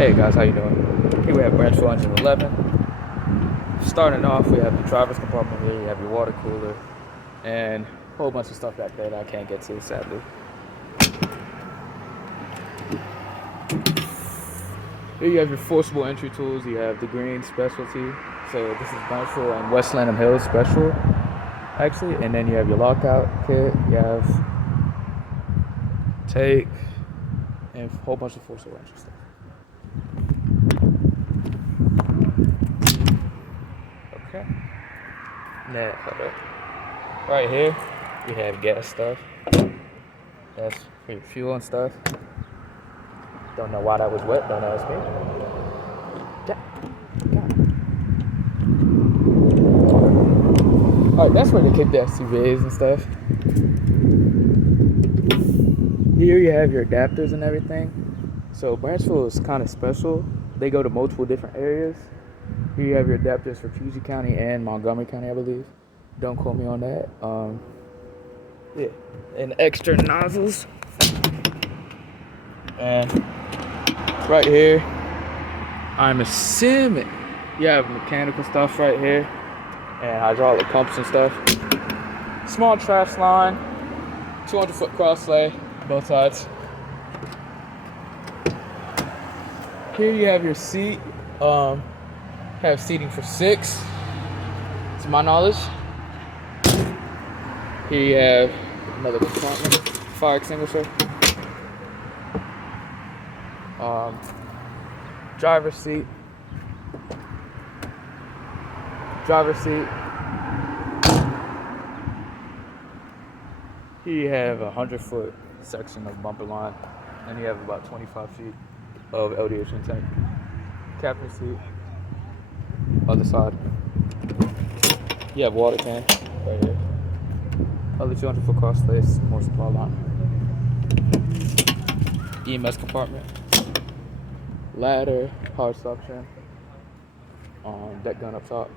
Hey guys, how you doing? Here we have Branchville engine 11. Starting off, we have the driver's compartment here. You have your water cooler and a whole bunch of stuff back there that I can't get to, sadly. Here you have your forcible entry tools. You have the green specialty. So this is Branchville and West Lanham Hills special, actually. And then you have your lockout kit. You have tape and a whole bunch of forcible entry stuff. Okay. Now, right here, you have gas stuff. That's for your fuel and stuff. Don't know why that was wet, don't ask me. Alright, that's where they keep the SUVs and stuff. Here you have your adapters and everything. So Branchville is kind of special. They go to multiple different areas. Here you have your adapters for Puget County and Montgomery County, I believe. Don't quote me on that. Yeah, and extra nozzles. And right here, I'm assuming you have mechanical stuff right here and hydraulic pumps and stuff. Small trash line, 200-foot cross lay, both sides. Here you have your seat. Have seating for 6, to my knowledge. Here you have another compartment, fire extinguisher. Driver's seat. Here you have a 100-foot section of bumper line, and you have about 25 feet of LDH intake. Captain seat. Other side. You have water tank right here. Other 200-foot cross lace, more supply line. EMS compartment. Ladder, hard suction. Deck gun up top.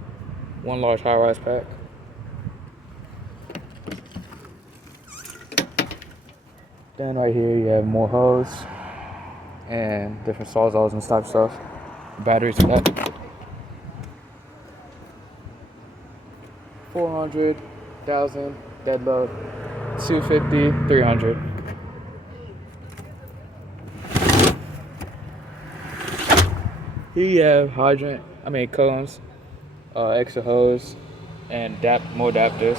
One large high-rise pack. Then right here you have more hose and different sawzalls and type stuff. Batteries for that. 400, 1,000, dead load, 250, 300. Here you have cones, extra hose, and more adapters.